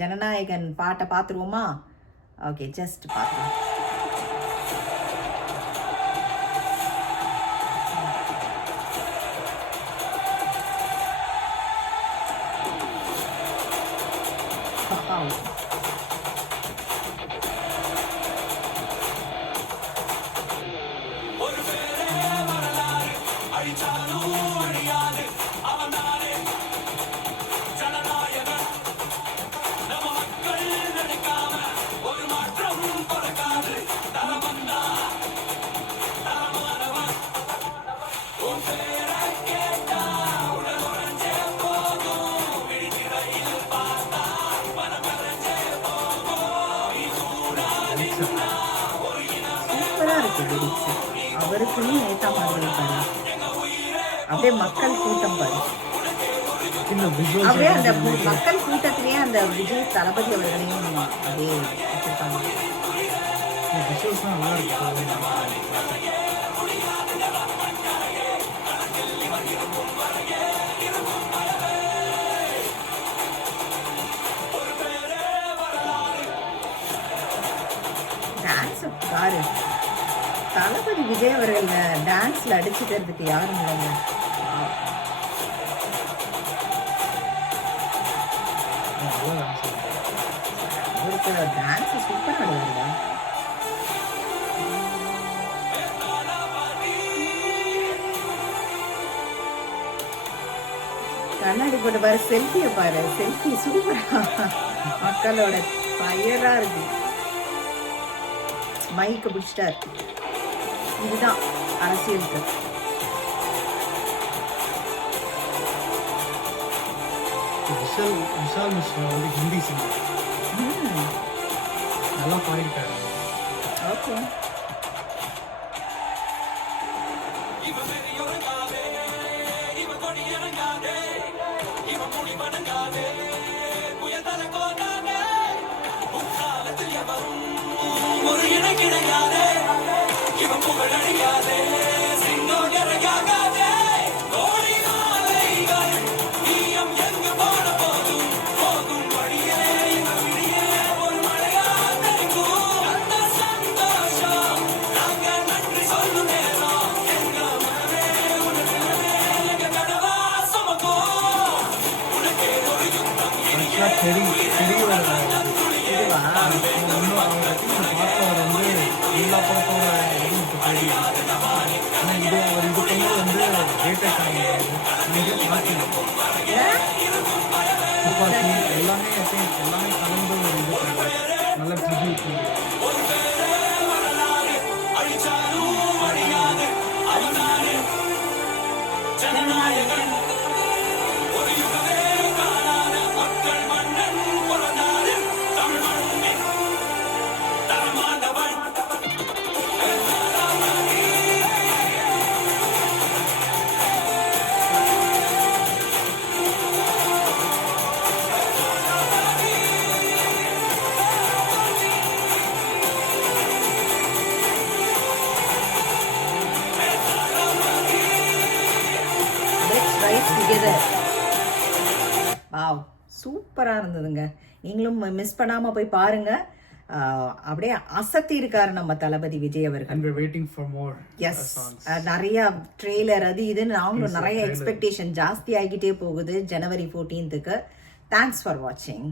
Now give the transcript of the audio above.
ஜனநாயகன் பாட்டை பார்த்துருவோமா? Okay, just பார்த்துருவோம். சூப்பரா இருக்கு லிரிக்ஸ். அவருக்குன்னு ஏற்ற மாதிரி பாரு. அப்படியே மக்கள் கூட்டம் பாரு. அப்படியே அந்த மக்கள் கூட்டத்திலேயே அந்த விஜய் தளபதி அவர்களையும் அப்படியே வச்சிருக்காங்க. டான்ஸ் பாரு. தளபதி விஜய் அவர்கள் டான்ஸ்ல அடிச்சுக்கிறதுக்கு யாரும் இல்லைங்க. அவருக்கு டான்ஸ் சூப்பர் ஆடுவாருங்க. கண்ணாடி போட்டு பாரு, செல்ஃபியை பாரு. செல்ஃபி சூப்பரா மக்களோட ஃபயரா இருக்கு. மைக்கு பிடிச்சிட்டார். இதுதான் அரசியலுக்கு. விஷால் மிஸ்ரா வந்து ஹிந்தி சிங்கர், நல்லா பாடிட்டாரு. ஓகே, எல்லா படத்தோட இது அவர் இதுக்குள்ள வந்து துப்பாக்கி எல்லாமே கலந்து ஒரு இது நல்ல ட்ரிபியூட். வாவ், சூப்பரா இருந்ததுங்க. நீங்களும் மிஸ் பண்ணாம போய் பாருங்க. அப்படியே அசத்தி இருக்காரு நம்ம தளபதி விஜய் அவர்கள். எஸ், நிறைய ட்ரெய்லர் அது இதுன்னு நாங்களும் நிறைய எக்ஸ்பெக்டேஷன் ஜாஸ்தி ஆகிட்டே போகுது ஜனவரி 14th. தேங்க்ஸ் ஃபார் வாட்சிங்.